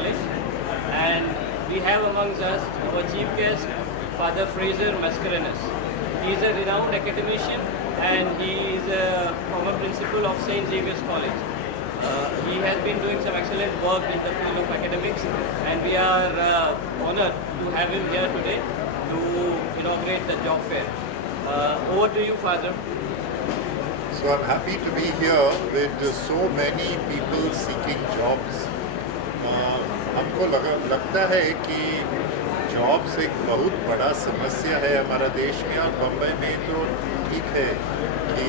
College, and we have amongst us our chief guest, Father Fraser Mascarenhas. He is a renowned academician and he is a former principal of St. Xavier's College. He has been doing some excellent work in the field of academics, and we are honored to have him here today to inaugurate the job fair. Over to you, Father. So I'm happy to be here with so many people seeking jobs. हमको लगता है कि jobs एक बहुत बड़ा समस्या है हमारा देश में, और बम्बई में तो ठीक है कि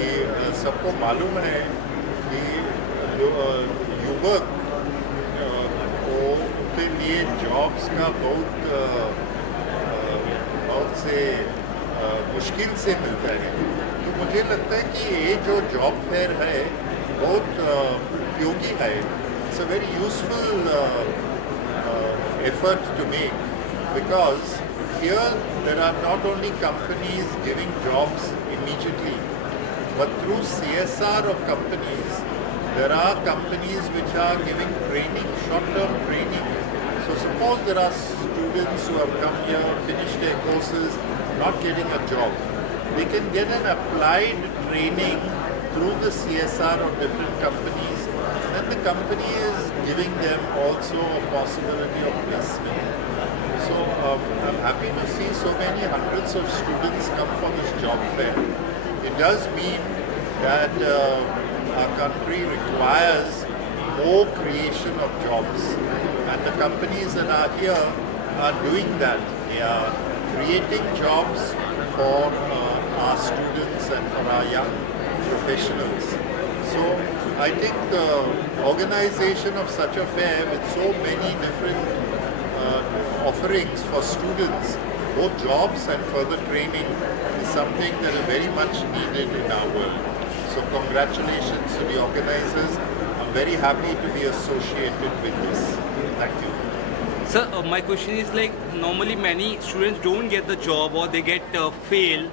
सबको मालूम है कि युवक को के लिए जॉब्स का बहुत से मुश्किल से मिलता है। तो मुझे लगता है कि ये जो जॉब फेयर है बहुत उपयोगी है। It's a very useful effort to make, because here there are not only companies giving jobs immediately, but through CSR of companies there are companies which are giving training, short-term training. So suppose there are students who have come here, finished their courses, not getting a job, they can get an applied training through the CSR of different companies, and the company is giving them also a possibility of placement. So I'm happy to see so many hundreds of students come for this job fair. It does mean that our country requires more creation of jobs, and the companies that are here are doing that. They are creating jobs for our students and for our young professionals. So I think the organization of such a fair with so many different offerings for students, both jobs and further training, is something that is very much needed in our world. So congratulations to the organizers. I'm very happy to be associated with this. Thank you. Sir, my question is like normally many students don't get the job or they get fail.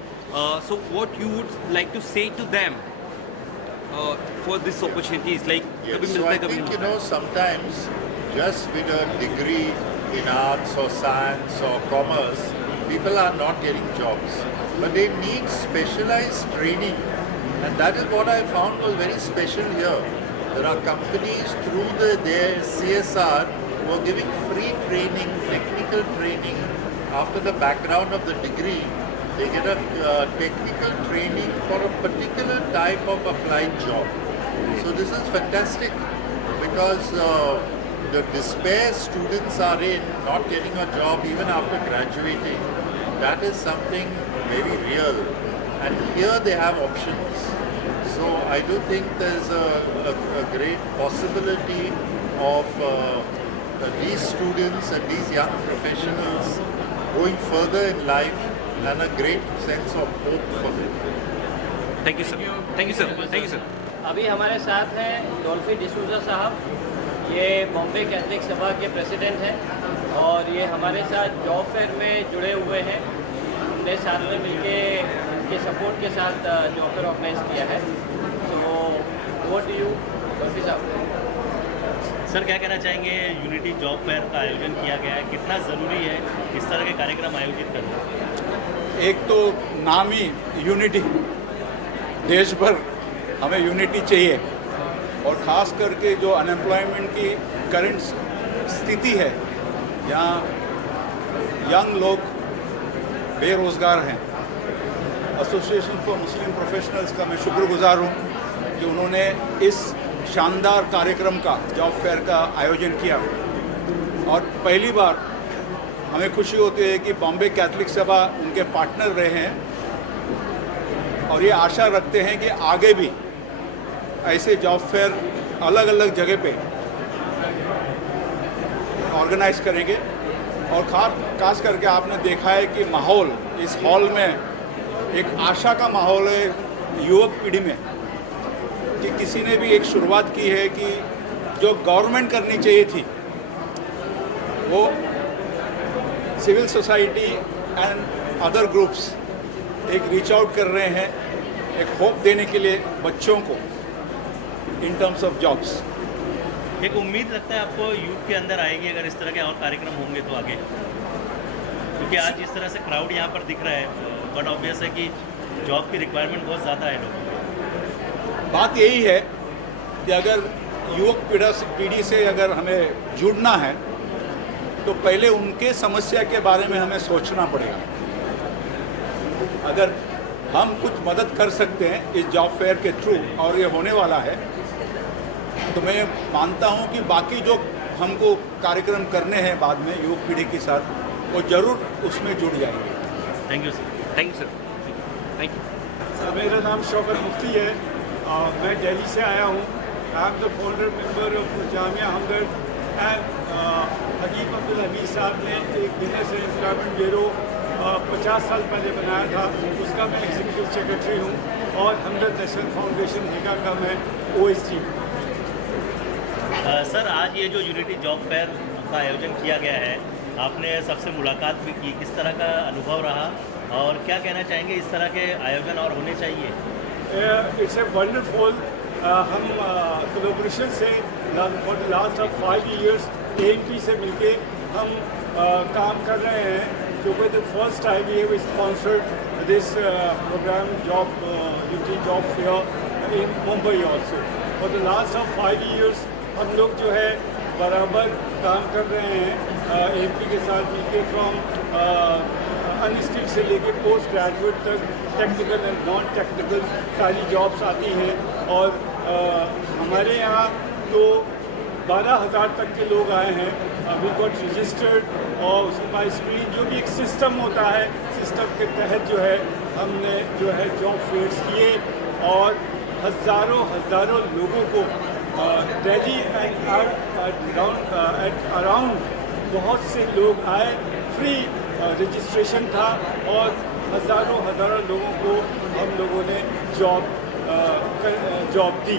So what you would like to say to them for this opportunities? Like yes, so I think sometimes just with a degree in arts or science or commerce, people are not getting jobs, but they need specialized training, and that is what I found was very special here. There are companies through their CSR who are giving free training, technical training after the background of the degree. They get a technical training for a particular type of applied job. So this is fantastic, because the despair students are in not getting a job even after graduating, that is something very real, and here they have options. So I do think there's a great possibility of these students and these young professionals going further in life, and a great sense of hope for them. Thank you, sir. Thank you, sir. Thank you, sir. अभी हमारे साथ हैं डोल्फी डिसूजा साहब। ये Bombay Catholic सभा के president हैं और ये हमारे साथ जॉब फेयर में जुड़े हुए हैं। हमने साथ में मिलके उनके सपोर्ट के साथ जॉब फेयर ऑर्गेनाइज किया है। तो ओवर टू यू डोल्फी साहब। सर, क्या कहना चाहेंगे? यूनिटी जॉब फेयर का आयोजन किया गया है, कितना ज़रूरी है इस तरह के कार्यक्रम आयोजित करना? एक तो नाम ही यूनिटी, देश भर हमें यूनिटी चाहिए, और ख़ास करके जो अनएम्प्लॉयमेंट की करंट स्थिति है, जहाँ यंग लोग बेरोज़गार हैं, एसोसिएशन फॉर मुस्लिम प्रोफेशनल्स का मैं शुक्रगुजार हूँ कि उन्होंने इस शानदार कार्यक्रम का, जॉब फेयर का आयोजन किया। और पहली बार हमें खुशी होती है कि बॉम्बे कैथलिक सभा उनके पार्टनर रहे हैं, और ये आशा रखते हैं कि आगे भी ऐसे जॉब फेयर अलग अलग जगह पे ऑर्गेनाइज करेंगे। और खास करके आपने देखा है कि माहौल इस हॉल में एक आशा का माहौल है युवक पीढ़ी में, कि किसी ने भी एक शुरुआत की है कि जो गवर्नमेंट करनी चाहिए थी वो civil society and other groups एक रीच आउट कर रहे हैं, एक होप देने के लिए बच्चों को इन टर्म्स ऑफ जॉब्स। एक उम्मीद लगता है आपको यूथ के अंदर आएगी अगर इस तरह के और कार्यक्रम होंगे तो आगे, क्योंकि आज जिस तरह से क्राउड यहाँ पर दिख रहा है, बट ऑब्वियस है कि जॉब की रिक्वायरमेंट बहुत ज़्यादा है लोगों को। बात यही है कि अगर युवक पीढ़ी से अगर हमें जुड़ना है तो पहले उनके समस्या के बारे में हमें सोचना पड़ेगा। अगर हम कुछ मदद कर सकते हैं इस जॉब फेयर के थ्रू, और ये होने वाला है, तो मैं मानता हूं कि बाकी जो हमको कार्यक्रम करने हैं बाद में युवक पीढ़ी के साथ, वो ज़रूर उसमें जुड़ जाएंगे। Thank you sir. Thank you sir, thank you. मेरा नाम शौकत मुफ्ती है, मैं दिल्ली से आया हूँ। I am the founder member of Jamia Hamdard and Hakim Abdul Hameed Sahab ने एक बिजनेस एंड एम्प्लॉयमेंट ब्यूरो 50 साल पहले बनाया था, उसका मैं एग्जीक्यूटिव सेक्रेटरी हूँ, और हमदर्द नेशनल फाउंडेशन हिगा का मैं OSD। सर, आज ये जो यूनिटी जॉब फेयर का आयोजन किया गया है, आपने सबसे मुलाकात भी की, किस तरह का अनुभव रहा और क्या कहना चाहेंगे, इस तरह के आयोजन और होने चाहिए? It's a wonderful. हम कोलैबोरेशन से for the last of 5 years AMP से मिलके हम काम कर रहे हैं, जो कि द फर्स्ट टाइम ये sponsored this programme unity job fair in Mumbai also. For the last of 5 years हम लोग जो है बराबर काम कर रहे हैं AMP के साथ मिलके, फ्रॉम अनस्किल्ड से लेके पोस्ट ग्रेजुएट तक, टेक्निकल एंड नॉन टेक्निकल सारी जॉब्स आती हैं। और हमारे यहाँ तो 12,000 तक के लोग आए हैं, वी गॉट रजिस्टर्ड, और उसके बाद स्क्रीन जो भी एक सिस्टम होता है, सिस्टम के तहत जो है हमने जो है जॉब फेयर्स किए, और हज़ारों लोगों को दिल्ली एंड अराउंड बहुत से लोग आए, फ्री रजिस्ट्रेशन था, और हज़ारों लोगों को हम लोगों ने जॉब दी।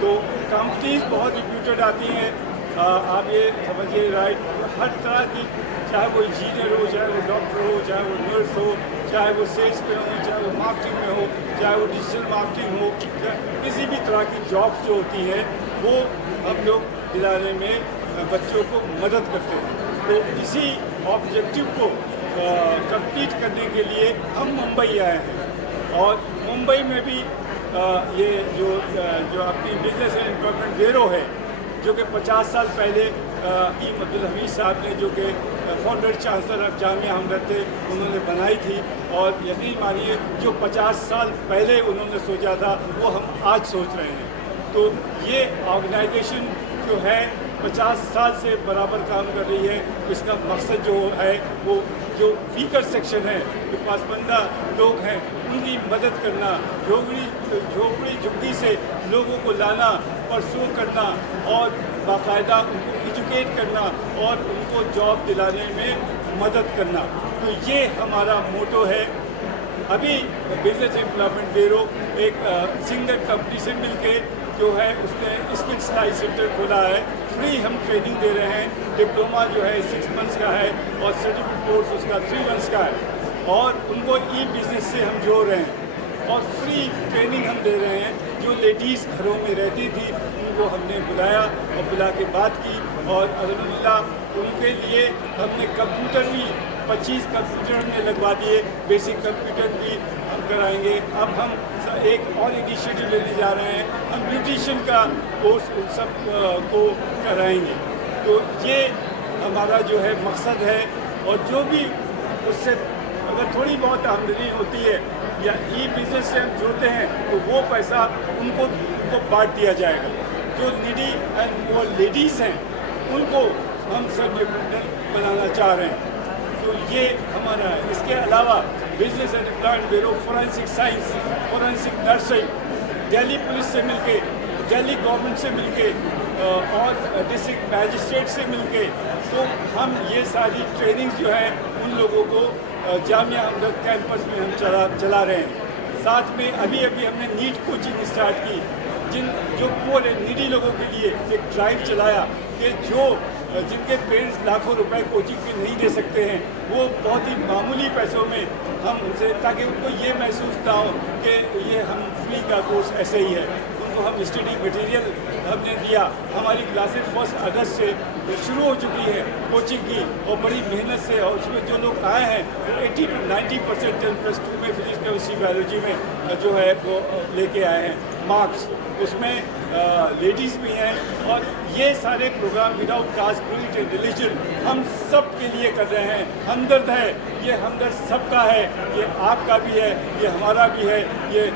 तो कंपनीज बहुत रिप्यूटेड आती हैं, आप ये समझिए, राइट, हर तरह की, चाहे वो इंजीनियर हो, चाहे वो डॉक्टर हो, चाहे वो नर्स हो, चाहे वो सेल्स में हो, चाहे वो मार्केटिंग में हो, चाहे वो डिजिटल मार्केटिंग हो, किसी भी तरह की जॉब्स जो होती हैं वो हम लोग दिलाने में बच्चों को मदद करते हैं। तो इसी ऑब्जेक्टिव को कंप्लीट करने के लिए हम मुंबई आए हैं, और मुंबई में भी ये जो अपनी बिजनेस एंड एम्प्लॉयमेंट ब्यूरो है, जो कि 50 साल पहले हकीम अब्दुल हमीद साहब ने, जो कि फाउंडर चांसलर ऑफ जामिया हमदर्द थे, उन्होंने बनाई थी। और यकीन मानिए, जो 50 साल पहले उन्होंने सोचा था वो हम आज सोच रहे हैं। तो ये ऑर्गेनाइजेशन जो है 50 साल से बराबर काम कर रही है। इसका मकसद जो है वो जो वीकर सेक्शन है, जो पासबंदा लोग हैं, उनकी मदद करना, झोपड़ी झुग्गी से लोगों को लाना, परसू करना, और बाकायदा उनको एजुकेट करना, और उनको जॉब दिलाने में मदद करना। तो ये हमारा मोटो है। अभी बिजनेस एम्प्लॉयमेंट ब्यूरो एक सिंगल कंपनी से मिलके जो है उसने स्किल सिलाई सेंटर खोला है, फ्री हम ट्रेनिंग दे रहे हैं। डिप्लोमा जो है 6 months का है, और सर्टिफिकेट कोर्स उसका 3 months का है, और उनको बिजनेस से हम जोड़ रहे हैं, और फ्री ट्रेनिंग हम दे रहे हैं। जो लेडीज़ घरों में रहती थी उनको हमने बुलाया और बुला के बात की, और अल्हम्दुलिल्लाह उनके लिए हमने कंप्यूटर भी 25 कंप्यूटर हमने लगवा दिए, बेसिक कंप्यूटर भी हम कराएंगे। अब हम एक और इनिशिएटिव लेने जा रहे हैं, हम ब्यूटिशियन का कोर्स उन सब को कराएंगे। तो ये हमारा जो है मकसद है, और जो भी उससे अगर थोड़ी बहुत आमदनी होती है या बिजनेस से हम जुड़ते हैं, तो वो पैसा उनको बांट दिया जाएगा। जो नीडी एंड वो लेडीज़ हैं उनको हम सब बनाना चाह रहे हैं। तो ये हमारा है। इसके अलावा business and employment bureau, forensic science, forensic nursing, Delhi police से मिलके, दिल्ली गवर्नमेंट से मिलके, और डिस्ट्रिक्ट मैजिस्ट्रेट से मिलके, तो हम ये सारी ट्रेनिंग्स जो है उन लोगों को जामिया हमदर्द कैंपस में हम चला रहे हैं। साथ में अभी हमने नीट कोचिंग स्टार्ट की, जो पुअर नीडी लोगों के लिए एक ड्राइव चलाया कि जिनके पेरेंट्स लाखों रुपए कोचिंग के नहीं दे सकते हैं, वो बहुत ही मामूली पैसों में हम उनसे, ताकि उनको ये महसूस ना हो कि ये हम फ्री का कोर्स ऐसे ही है, उनको हम स्टडी मटेरियल हमने दिया। हमारी क्लासेस 1 अगस्त से शुरू हो चुकी है कोचिंग की, और बड़ी मेहनत से, और उसमें जो लोग आए हैं वो 80 to 90% 10+2 में फिजिक्स केमिस्ट्री बायोलॉजी में जो है वो लेके आए हैं मार्क्स। उसमें लेडीज़ भी हैं, और ये सारे programme without caste, creed and religion हम सब के लिए कर रहे हैं। हमदर्द है, ये हमदर्द सबका है, ये आपका भी है, ये हमारा भी है, ये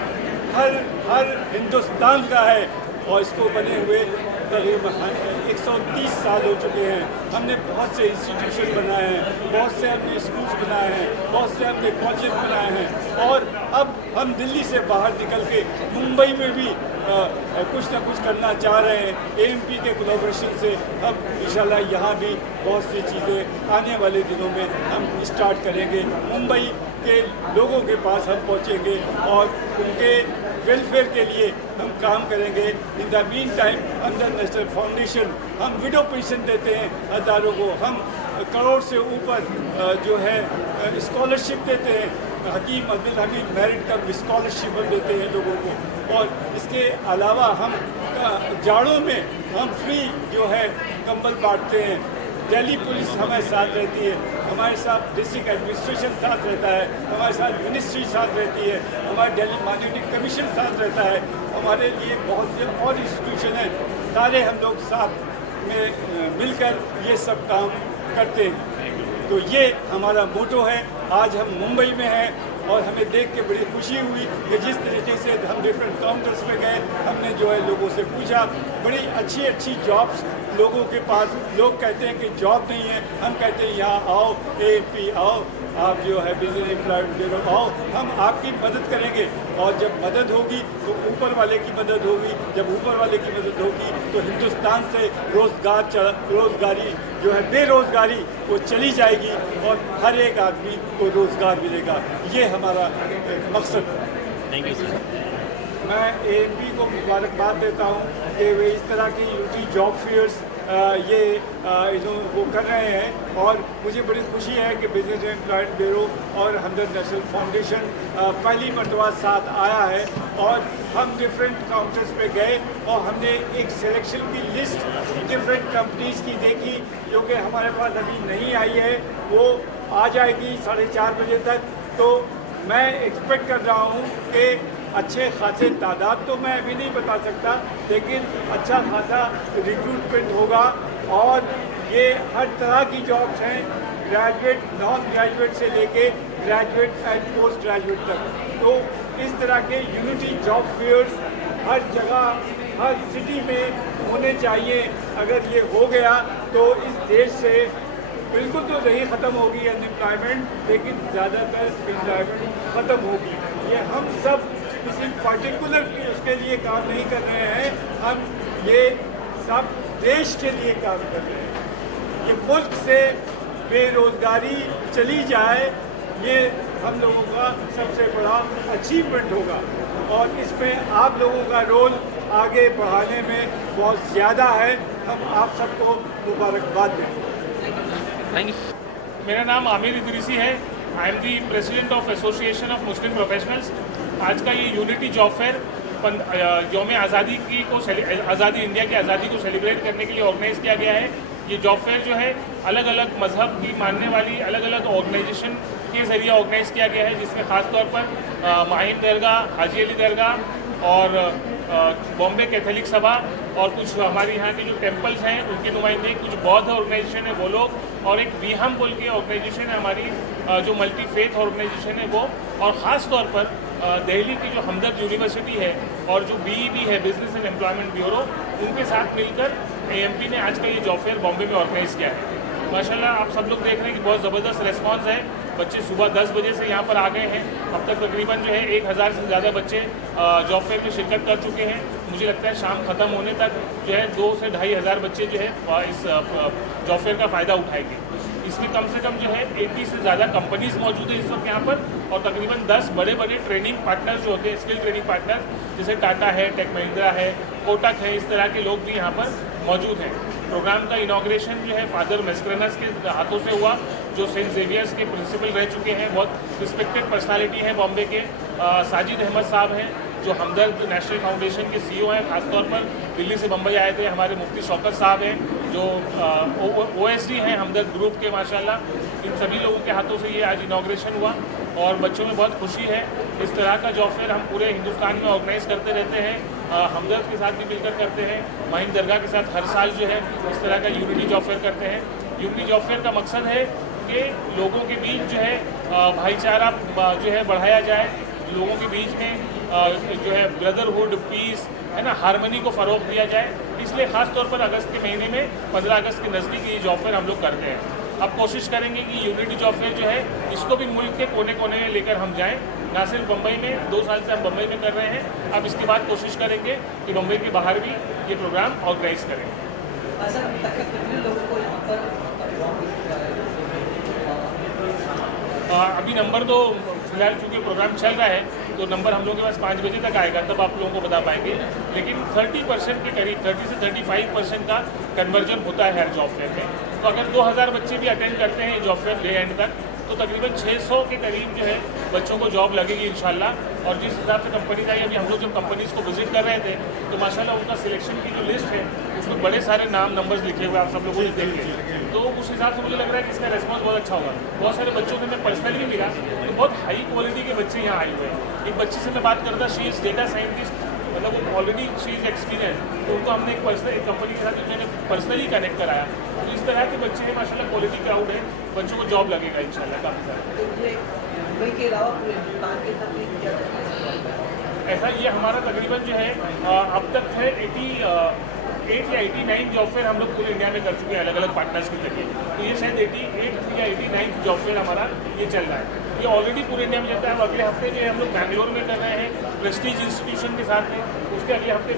हर हिंदुस्तान का है। और इसको बने हुए तकरीबन 130 साल हो चुके हैं। हमने बहुत से इंस्टीट्यूशन बनाए हैं, बहुत से हमने स्कूल्स बनाए हैं, बहुत से हमने कॉलेज बनाए हैं, और अब हम दिल्ली से बाहर निकल के मुंबई में भी कुछ ना कुछ करना चाह रहे हैं। AMP के कोलैबोरेशन से हम इंशाल्लाह यहाँ भी बहुत सी चीज़ें आने वाले दिनों में हम स्टार्ट करेंगे। मुंबई के लोगों के पास हम पहुँचेंगे और उनके वेलफेयर के लिए हम काम करेंगे। In the mean time under national foundation हम विडो पेंशन देते हैं हज़ारों को, हम करोड़ से ऊपर जो है स्कॉलरशिप देते हैं। हकीम अब्दुल हमीद मेरिट का स्कॉलरशिप हम देते हैं लोगों को, और इसके अलावा हम जाड़ों में हम फ्री जो है कंबल बांटते हैं। दिल्ली पुलिस हमारे साथ रहती है, हमारे साथ डिस्ट्रिक्ट एडमिनिस्ट्रेशन साथ रहता है, हमारे साथ मिनिस्ट्री साथ रहती है, हमारे दिल्ली मॉनिटरिंग कमीशन साथ रहता है, हमारे लिए बहुत से और इंस्टीट्यूशन हैं, सारे हम लोग साथ में मिलकर ये सब काम करते हैं। तो ये हमारा मोटो है। आज हम मुंबई में हैं और हमें देख के बड़ी खुशी हुई कि जिस तरीके से हम डिफरेंट काउंटर्स पे गए, हमने जो है लोगों से पूछा, बड़ी अच्छी जॉब्स लोगों के पास, लोग कहते हैं कि जॉब नहीं है, हम कहते हैं यहाँ आओ, AMP आओ, आप जो है बिजनेस एम्प्लॉयमेंट ब्यूरो आओ, हम आपकी मदद करेंगे। और जब मदद होगी तो ऊपर वाले की मदद होगी, जब ऊपर वाले की मदद होगी तो हिंदुस्तान से रोज़गारी जो है बेरोज़गारी वो चली जाएगी और हर एक आदमी को रोज़गार मिलेगा। ये हमारा मकसद है। Thank you sir. मैं AMP को मुबारकबाद देता हूँ कि वे इस तरह की यूटी जॉब फेयर्स वो कर रहे हैं, और मुझे बड़ी खुशी है कि बिजनेस एम्प्लॉयमेंट ब्यूरो और हमदर्द नेशनल फाउंडेशन पहली मरतबा साथ आया है। और हम डिफरेंट काउंटर्स पे गए और हमने एक सिलेक्शन की लिस्ट डिफरेंट कंपनीज की देखी, जो कि हमारे पास अभी नहीं आई है, वो आ जाएगी 4:30 बजे तक। तो मैं एक्सपेक्ट कर रहा हूँ कि अच्छे खासे तादाद तो मैं अभी नहीं बता सकता, लेकिन अच्छा खासा रिक्रूटमेंट होगा। और ये हर तरह की जॉब्स हैं, ग्रेजुएट, नॉन ग्रेजुएट से लेके ग्रेजुएट एंड पोस्ट ग्रेजुएट तक। तो इस तरह के यूनिटी जॉब फेयर्स हर जगह, हर सिटी में होने चाहिए। अगर ये हो गया तो इस देश से बिल्कुल तो नहीं ख़त्म होगी अनएम्प्लॉयमेंट, लेकिन ज़्यादातर एम्प्लॉयमेंट ख़त्म होगी। ये हम सब किसी पर्टिकुलर उसके लिए काम नहीं कर रहे हैं, हम ये सब देश के लिए काम कर रहे हैं। ये मुल्क से बेरोज़गारी चली जाए, ये हम लोगों का सबसे बड़ा अचीवमेंट होगा, और इसमें आप लोगों का रोल आगे बढ़ाने में बहुत ज़्यादा है। हम आप सबको मुबारकबाद दें। Thank you. मेरा नाम आमिर इदरीसी है। I am the president of association of Muslim professionals. आज का ये यूनिटी जॉब फेयर यौम आज़ादी की को आज़ादी इंडिया की आज़ादी को सेलिब्रेट करने के लिए ऑर्गेनाइज़ किया गया है। ये जॉब फेयर जो है अलग अलग मज़हब की मानने वाली अलग अलग ऑर्गेनाइजेशन के ज़रिए ऑर्गेनाइज़ किया गया है, जिसमें ख़ास तौर पर माहिम दरगाह, हाजी अली दरगाह और बॉम्बे कैथोलिक सभा और कुछ हमारे यहाँ के जो टेम्पल्स हैं उनके नुमाइंदे, कुछ बौद्ध ऑर्गेनाइजेशन है वो लोग, और एक वीहम बोल के ऑर्गेनाइजेशन है हमारी जो मल्टी फेथ ऑर्गेनाइजेशन है वो, और ख़ास तौर पर दिल्ली की जो हमदर्द यूनिवर्सिटी है और जो BEB है बिजनेस एंड एम्प्लॉयमेंट ब्यूरो, उनके साथ मिलकर AMP ने आज का ये जॉब फेयर बॉम्बे में ऑर्गेनाइज़ किया है। माशाल्लाह आप सब लोग देख रहे हैं कि बहुत ज़बरदस्त रिस्पांस है। बच्चे सुबह 10 बजे से यहाँ पर आ गए हैं। अब तक तकरीबन जो है 1000 से ज़्यादा बच्चे जॉब फेयर में शिरकत कर चुके हैं। मुझे लगता है शाम ख़त्म होने तक जो है 2 से 2500 बच्चे जो है इस जॉब फेयर का फ़ायदा उठाएंगे। इसमें कम से कम जो है 80 से ज़्यादा कंपनीज़ मौजूद है इस वक्त यहाँ पर, और तकरीबन 10 बड़े बड़े ट्रेनिंग पार्टनर्स जो होते हैं, स्किल ट्रेनिंग पार्टनर्स, जैसे टाटा है, टेक महिंद्रा है, कोटक है, इस तरह के लोग भी यहाँ पर मौजूद हैं। प्रोग्राम का इनॉग्रेशन जो है फादर मेस्करेनस के हाथों से हुआ, जो सेंट जेवियर्स के प्रिंसिपल रह चुके हैं, बहुत रिस्पेक्टेड पर्सनालिटी हैं बॉम्बे के। साजिद अहमद साहब हैं जो हमदर्द नेशनल फाउंडेशन के CEO हैं, खासतौर पर दिल्ली से बम्बई आए थे हमारे मुफ्ती शौकत साहब हैं, जो OSD हैं हमदर्द ग्रुप के, माशाल्लाह इन सभी लोगों के हाथों से ये आज इनाग्रेशन हुआ और बच्चों में बहुत खुशी है। इस तरह का जॉब फेयर हम पूरे हिंदुस्तान में ऑर्गेनाइज करते रहते हैं, हमदर्द के साथ भी मिलकर करते हैं, माहिम दरगाह के साथ हर साल जो है इस तरह का यूनिटी जॉब फेयर करते हैं। यूनिटी जॉब फेयर का मकसद है कि लोगों के बीच जो है भाईचारा जो है बढ़ाया जाए, लोगों के बीच में जो है ब्रदरहुड, पीस है ना, हारमनी को फ़रोग दिया जाए। इसलिए ख़ास तौर पर अगस्त के महीने में 15 अगस्त के नज़दीक ये जॉब फेयर हम लोग करते हैं। अब कोशिश करेंगे कि यूनिटी जॉब फेयर जो है इसको भी मुल्क के कोने कोने में लेकर हम जाएं, ना सिर्फ बम्बई में। 2 साल से हम बम्बई में कर रहे हैं, अब इसके बाद कोशिश करेंगे कि बम्बई के बाहर भी ये प्रोग्राम ऑर्गेनाइज करें। अभी नंबर तो फिलहाल चूँकि प्रोग्राम चल रहा है तो नंबर हम लोगों के पास 5 बजे तक आएगा, तब आप लोगों को बता पाएंगे। लेकिन 30% के करीब 30 से 35% का कन्वर्जन होता है हर जॉब फेयर में। तो अगर 2000 बच्चे भी अटेंड करते हैं जॉब फेयर डे एंड तक, तो तकरीबन 600 के करीब जो है बच्चों को जॉब लगेगी इंशाल्लाह। और जिस हिसाब से कंपनीज आई, अभी हम लोग जब कंपनीज़ को विजिट कर रहे थे तो माशाल्लाह उनका सिलेक्शन की जो लिस्ट है उसमें बड़े सारे नाम नंबर्स लिखे हुए आप सब लोगों ने देखे, तो उस हिसाब से मुझे लग रहा है कि इसका रिस्पॉन्स बहुत अच्छा होगा। बहुत सारे बच्चों से मैं पर्सनली भी मिला तो बहुत हाई क्वालिटी के बच्चे यहाँ आए हुए हैं। एक बच्ची से मैं बात करता, शी इज़ डेटा साइंटिस्ट, मतलब वो ऑलरेडी शी इज़ एक्सपीरियंस, तो उनको हमने एक कंपनी के साथ मैंने पर्सनली कनेक्ट कराया। तो इस तरह के बच्चे हैं माशाल्लाह, क्वालिटी क्राउड है, बच्चों को जॉब लगेगा इंशाल्लाह काफ़ी सारा। के अलावा पूरे हिंदुस्तान के तक ऐसा ये हमारा तकरीबन जो है अब तक है 88 या 89 जॉब फेयर हम लोग पूरे इंडिया में कर चुके हैं अलग अलग पार्टनर्स के जरिए। तो ये शायद 88 या 89 जॉब फेयर हमारा ये चल रहा है। ये ऑलरेडी पूरे इंडिया में चलता है। अब अगले हफ्ते जो है हम लोग बैंगलोर में कर रहे हैं प्रेस्टीज इंस्टीट्यूशन के साथ में, उसके अगले हफ्ते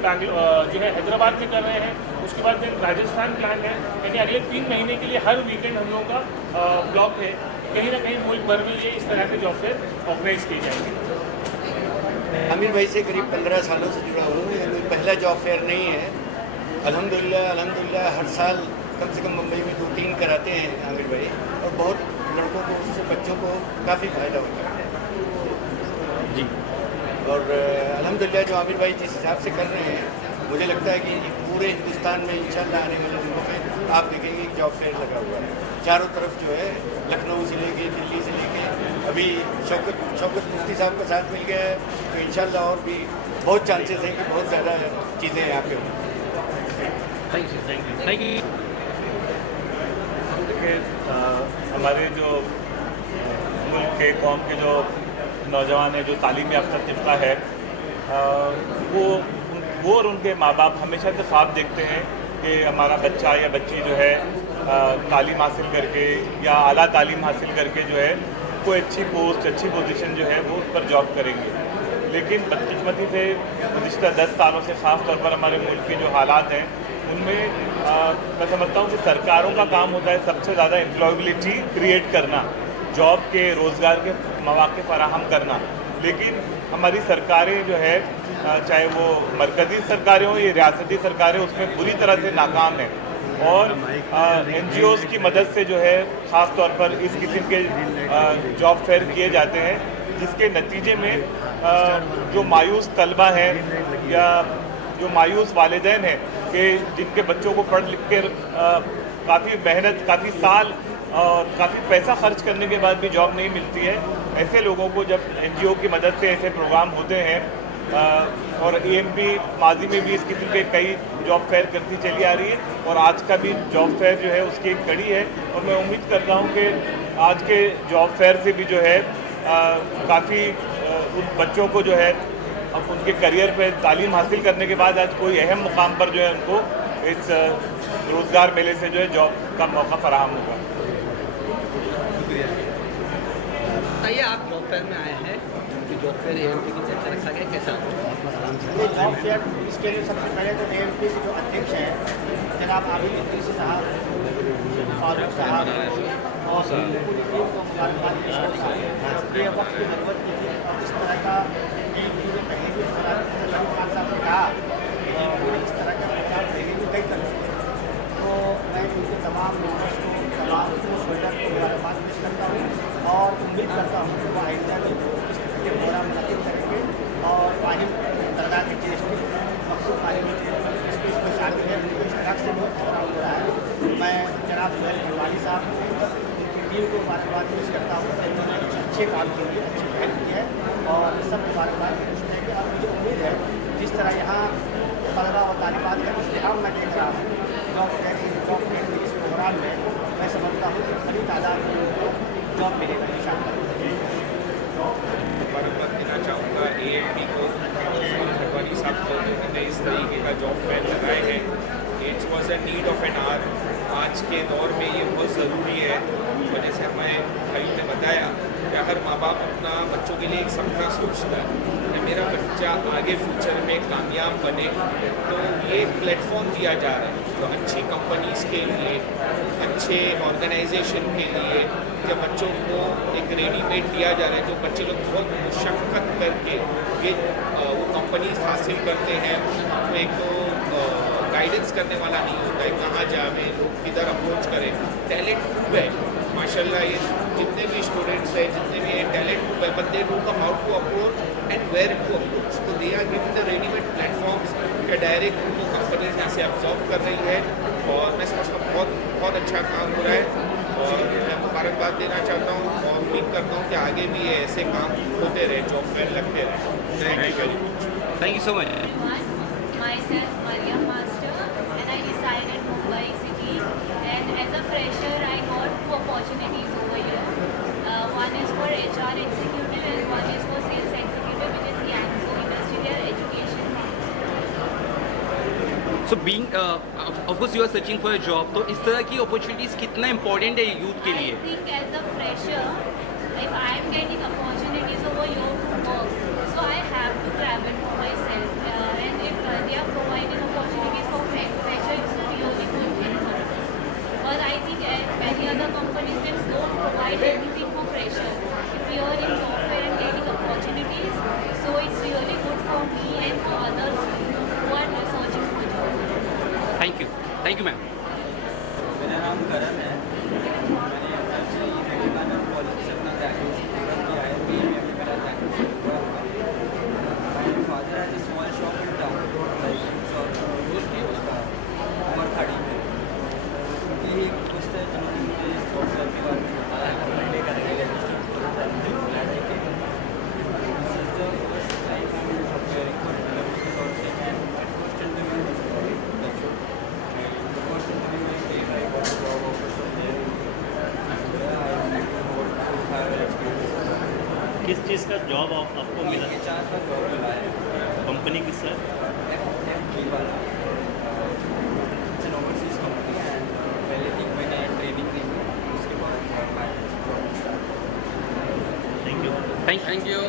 जो है हैदराबाद में कर रहे हैं, उसके बाद फिर राजस्थान प्लान है। यानी अगले 3 महीने के लिए हर वीकेंड हम लोगों का ब्लॉक है, कहीं ना कहीं मुल्क भर में ये इस तरह के जॉब फेयर ऑर्गेनाइज किए जाएंगे। आमिर भाई से करीब 15 सालों से जुड़ा हूँ। ये कोई पहला जॉब फेयर नहीं है। अल्हम्दुलिल्लाह हर साल कम से कम मुंबई में 2-3 कराते हैं आमिर भाई, और बहुत लड़कों को, उससे बच्चों को काफ़ी फ़ायदा होता है जी। और अल्हम्दुलिल्लाह जो आमिर भाई जिस हिसाब से कर रहे हैं, मुझे लगता है कि पूरे हिंदुस्तान में इंशाल्लाह आने वाले दिनों में आप देखेंगे एक जॉब फेयर लगा हुआ है चारों तरफ जो है, लखनऊ से लेके दिल्ली से लेके अभी शौकत मुफ्ती साहब के साथ मिल गया है, तो इंशाल्लाह और भी बहुत चांसेस हैं कि बहुत ज़्यादा चीज़ें यहाँ पे होंगी। Thank you. देखिए हमारे जो मुल्क के कौम के जो नौजवान है, जो तालीम याफ्ता तबका है, वो और उनके माँ बाप हमेशा से ख्वाब देखते हैं कि हमारा बच्चा या बच्ची जो है तालीम हासिल करके या आला तालीम हासिल करके जो है कोई अच्छी पोस्ट, अच्छी पोजीशन जो है वो उस पर जॉब करेंगे। लेकिन बदकिस्मती से गुज़िश्ता 10 सालों से ख़ास तौर पर हमारे मुल्क के जो हालात हैं उनमें मैं समझता हूँ कि सरकारों का काम होता है सबसे ज़्यादा एम्प्लॉयबिलिटी क्रिएट करना, जॉब के, रोज़गार के मौक़े फराहम करना। लेकिन हमारी सरकारें जो है, चाहे वो मरकज़ी सरकारें हों या रियासती सरकारें, उसमें बुरी तरह से नाकाम हैं। और NGOs की मदद से जो है ख़ास तौर पर इस किस्म के जॉब फेयर किए जाते हैं, जिसके नतीजे में जो मायूस तलबा हैं या जो मायूस वालिदैन हैं कि जिनके बच्चों को पढ़ लिख कर काफ़ी मेहनत, काफ़ी साल और काफ़ी पैसा खर्च करने के बाद भी जॉब नहीं मिलती है, ऐसे लोगों को जब NGO की मदद से ऐसे प्रोग्राम होते हैं, और AMP माजी में भी इस किस्म के कई जॉब फेयर करती चली आ रही है, और आज का भी जॉब फेयर जो है उसकी एक कड़ी है। और मैं उम्मीद करता हूँ कि आज के जॉब फेयर से भी जो है काफ़ी उन बच्चों को जो है अब उनके करियर पे तालीम हासिल करने के बाद आज कोई अहम मुकाम पर जो है उनको इस रोज़गार मेले से जो है जॉब का मौका फराहम होगा। बताइए, आप जॉब फेयर में आए हैं, जॉब फेयर AMP की चर्चा रखा गया, कैसा? ये जॉब फेयर, इसके लिए सबसे पहले तो AMP के जो अध्यक्ष हैं जनाब आमिर इदरीसी साहब, फारूक साहब और पूरी टीम को मुबारकबाद पेश करता हूँ। ये वक्त की ज़रूरत की थी, और इस तरह का एक पूरे पहले भी शाहरुख खान साहब ने कहा कि पूरे इस तरह का प्रोग्राम पहले भी कई कर चुके हैं, तो मैं उनके तमाम मेम्बर्स को, तमाम शोल्डर को मुबारकबाद पेश करता हूँ और उम्मीद करता हूँ कि वो आइंदा भी इस तरह के प्रोग्राम मुनक़िद करेंगे और उनकी टीम को मुबारकबाद पेश करता हूँ कि उन्होंने कुछ अच्छे काम किए, अच्छी पहल की है और सब मुबारकबाद पेश करेंगे। और मुझे उम्मीद है जिस तरह यहाँ तलबा और तालिबात का इस्तेमाल मैं देख रहा हूँ जॉब फेयर के इस प्रोग्राम में, मैं समझता हूँ कि बड़ी तादाद में लोगों को जॉब मिलेगा इंशाअल्लाह। मुबारकबाद देना चाहूँगा AMD को, भगवानी साहब को, उन्होंने इस तरीके का जॉब फेयर लगाए हैं। It's was a need of an hour. आज के दौर में ये बहुत ज़रूरी है। और जैसे हमें भाई ने बताया कि अगर माँ बाप अपना बच्चों के लिए एक सपना सोचता है कि मेरा बच्चा आगे फ्यूचर में कामयाब बने, तो ये प्लेटफॉर्म दिया जा रहा है तो अच्छी कंपनीज़ के लिए, अच्छे ऑर्गेनाइजेशन के लिए, जब बच्चों को एक रेडीमेड दिया जा रहा है, तो बच्चे लोग बहुत मुशक्क़त करके ये वो कंपनीज हासिल करते हैं। तो एक गाइडेंस करने वाला नहीं होता है, कहाँ जावे, लोग किधर अप्रोच करें। टैलेंट खूब है माशाल्लाह, ये जितने भी स्टूडेंट्स हैं, जितने भी टैलेंट खूब है, but they don't know how to approach and where to approach. तो they are giving the readymade platforms या डायरेक्ट उनको कंपनीज यहाँ से ऑब्जर्व कर रही है। और मैं समझता हूँ बहुत अच्छा काम हो रहा है और मैं मुबारकबाद देना चाहता हूँ और उम्मीद करता हूँ कि आगे भी ये ऐसे काम होते रहे, जॉब फेयर लगते रहे। Thank you very much. Thank you so much. Myself, Mariam Master, and I reside in Mumbai city. And as a fresher, I got two opportunities over here. One is for HR executive and one is for sales executive, which is Yangzhou Industrial Education Council. So being, of course you are searching for a job, तो इस तरह की opportunities कितना important है youth के लिए? I think as a fresher, if I am getting opportunities over here to work, so I have to grab it for myself. And if they are providing opportunities for fresher, it's really good thing for us. Because I think many other companies just don't provide anything for freshers. If you are in job fair and getting opportunities, so it's really good for me and for others who are searching for jobs. Thank you ma'am. मेरा नाम करण है। मैंने Vivekananda college से अपना graduation पूरा किया है। BMA में मेरा ग्रेजुएशन पूरा हुआ। My father has a small shop in town, उसका उमर खाड़ी में। उनकी ही कुछ थे जिन्होंने मुझे सॉफ्टवेयर के बारे में बताया। मंडे का रजिस्टर बुलाया कि this is the first time I am preparing for interview and my first interview was very good. The first interview I gave, I got a job offer from there. And I am looking forward to have an experience. किस चीज़ का job आपको मिला? HR का job मिला है। Company किस sir? FG वाला। It's an overseas company and पहले 3 महीने ट्रेनिंग दी, उसके बाद मैं job start. Thank you. Thank you.